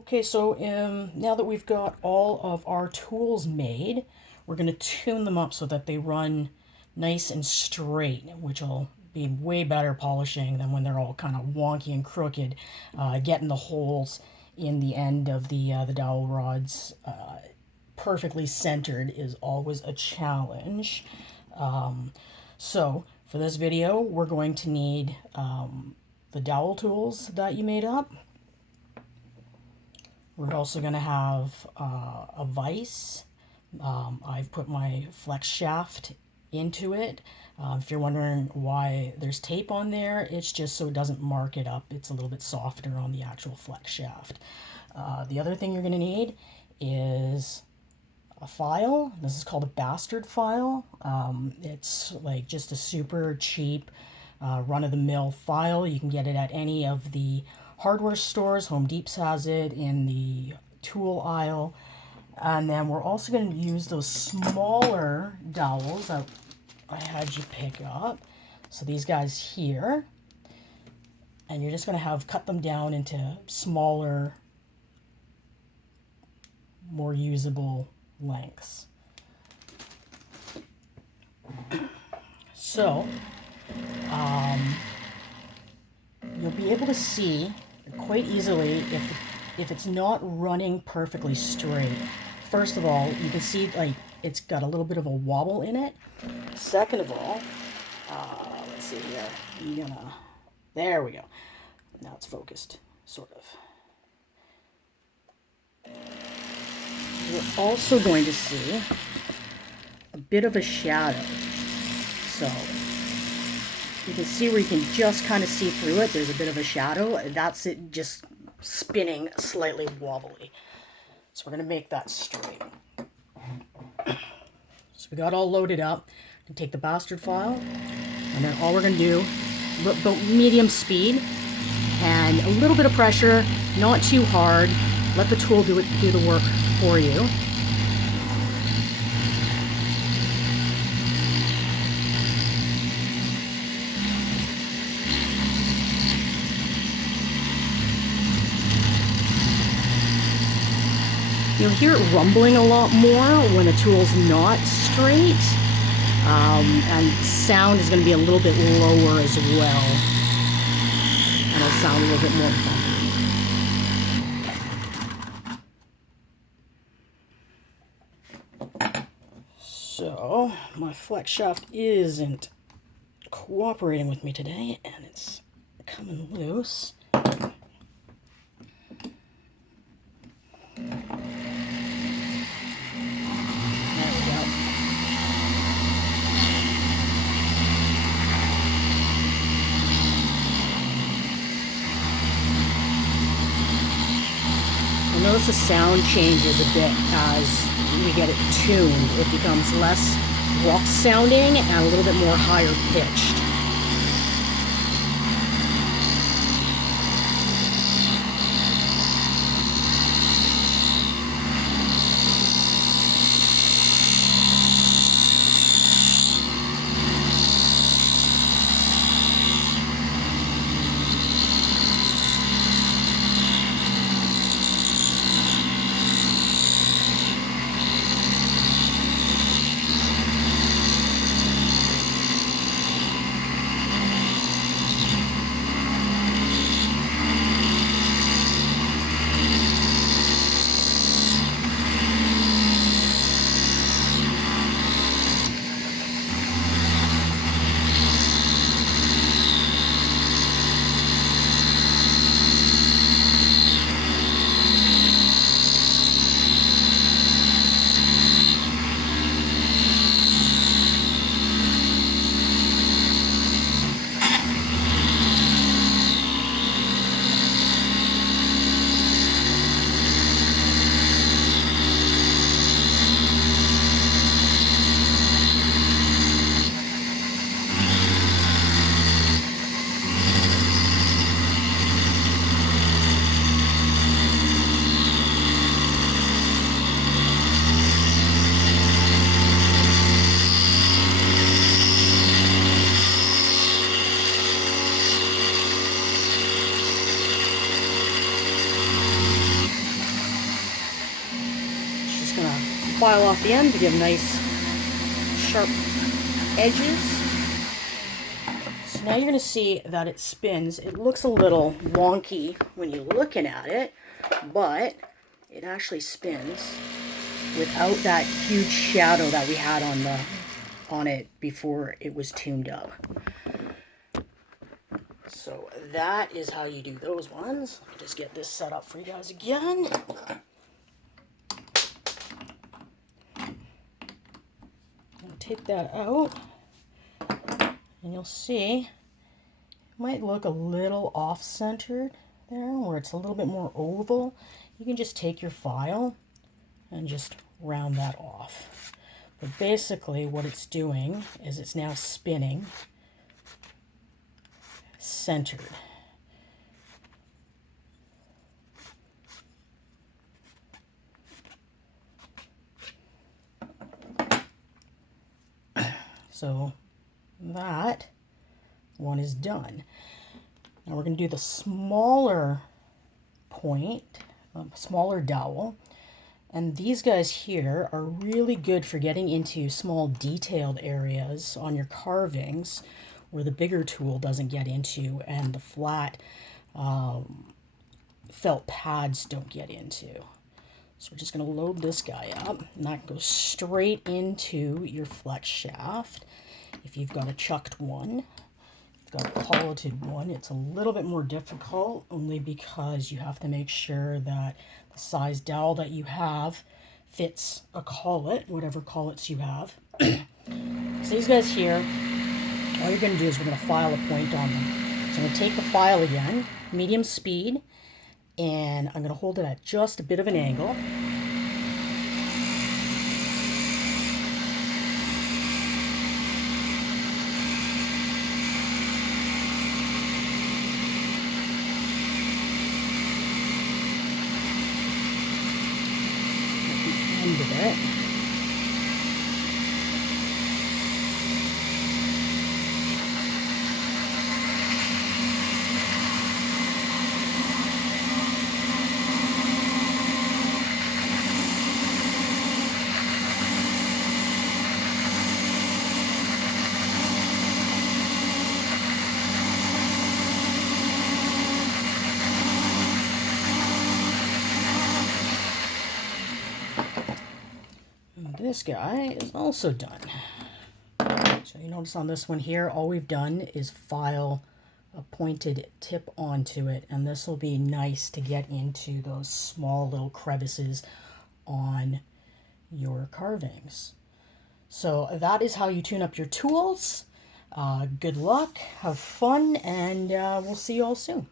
Okay, so now that we've got all of our tools made, we're going to tune them up so that they run nice and straight, which will be way better polishing than when they're all kind of wonky and crooked. Getting the holes in the end of the dowel rods perfectly centered is always a challenge. So for this video, we're going to need the dowel tools that you made up. We're also going to have a vise. I've put my flex shaft into it. If you're wondering why there's tape on there, it's just so it doesn't mark it up. It's a little bit softer on the actual flex shaft. The other thing you're going to need is a file. This is called a bastard file. It's like just a super cheap run-of-the-mill file. You can get it at any of the hardware stores. Home Depot has it in the tool aisle. And then we're also going to use those smaller dowels that I had you pick up. So these guys here. And you're just going to cut them down into smaller, more usable lengths. So you'll be able to see quite easily if it's not running perfectly straight. First of all, you can see like it's got a little bit of a wobble in it. Second of all, let's see here. There we go. Now it's focused, sort of. You're also going to see a bit of a shadow. So you can see where you can just kind of see through it. There's a bit of a shadow. That's it just spinning slightly wobbly. So we're going to make that straight. So we got all loaded up. And take the bastard file, and then all we're going to do, about medium speed, and a little bit of pressure, not too hard. Let the tool do the work for you. You'll hear it rumbling a lot more when a tool's not straight, and sound is going to be a little bit lower as well, and it'll sound a little bit more bumpy. So my flex shaft isn't cooperating with me today, and it's coming loose. Notice the sound changes a bit as we get it tuned. It becomes less rough sounding and a little bit more higher pitched. file off the end to give nice sharp edges. So now you're going to see that it spins. It looks a little wonky when you're looking at it, but it actually spins without that huge shadow that we had on it before it was tuned up. So that is how you do those ones. Let me just get this set up for you guys again. I'll take that out, and you'll see it might look a little off-centered there, where it's a little bit more oval. You can just take your file and just round that off. But basically what it's doing is it's now spinning centered. So that one is done. Now we're going to do the smaller point, smaller dowel. And these guys here are really good for getting into small detailed areas on your carvings where the bigger tool doesn't get into and the flat felt pads don't get into. So we're just going to load this guy up, and that goes straight into your flex shaft. If you've got a chucked one, if you've got a colleted one, it's a little bit more difficult, only because you have to make sure that the size dowel that you have fits a collet, whatever collets you have. So these guys here, all you're going to do is we're going to file a point on them. So I'm going to take the file again, medium speed, and I'm going to hold it at just a bit of an angle. At the end of it. This guy is also done. So you notice on this one here, all we've done is file a pointed tip onto it, and this will be nice to get into those small little crevices on your carvings. So that is how you tune up your tools. Good luck, have fun, and we'll see you all soon.